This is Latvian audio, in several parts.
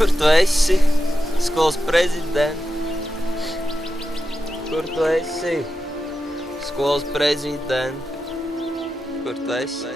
Kur tu esi? Skolas prezidents. Kur tu esi? Skolas prezidents. Kur tu esi?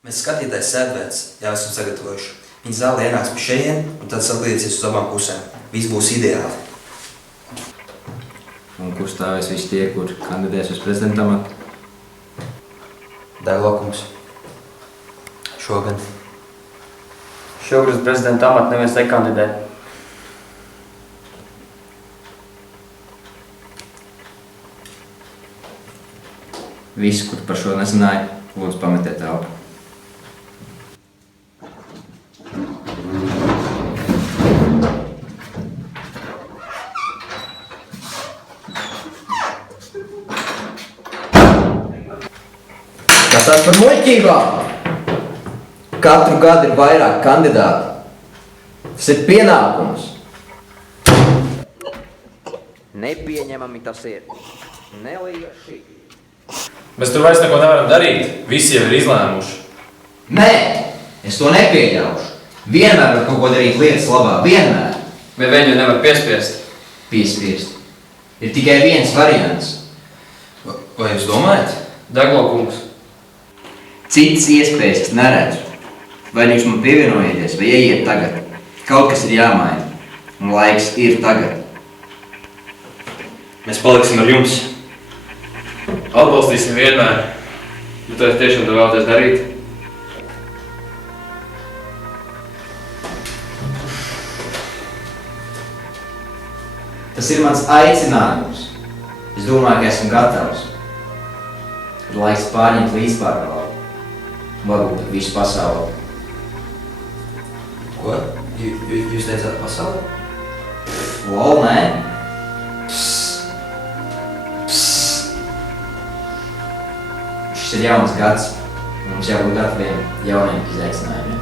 Mēs skatītājs sēdvēts jau esam sagatavojuši. Viņa zāle ienāks pie šejien un tad saglīdīsies uz abām pusēm. Viss būs ideāli. Un kur stāvēs visi tie, kur kandidēs uz prezidenta amatu? Daglokums. Šogad. Šogad uz prezidenta amatu neviens nekandidē. Visi, kur par šo nezināja, lūdzu pametiet telpu. Kas tās par muļķībām? Katru gadu ir vairāk kandidātu. Tas ir pienākums. Nepieņemami tas ir. Nelieši. Mēs tur vairs neko nevaram darīt. Visi jau ir izlēmuši. Nē, es to nepieļaušu. Vienmēr var kaut ko darīt lietas labā. Vienmēr. Bet viņu nevar piespiest. Piespiest. Ir tikai viens variants. Vai jūs domājat? Daglokums. Citas iespējas es neredzu. Vai jūs man pievienojieties, vai ieiet tagad. Kaut kas ir jāmaina. Un laiks ir tagad. Mēs paliksim ar jums. Atbalstīsim vienmēr. Ja tu tiešām to vēlaties darīt. Tas ir mans aicinājums. Es domāju, ka esmu gatavs. Ir laiks pārņemt līdzpārvaldi. Varbūt visu pasauli. Ko? Jūs teicāt pasauli? Lol, nē. Šis ir jauns gads. Mums jābūt gataviem jauniem izaicinājumiem.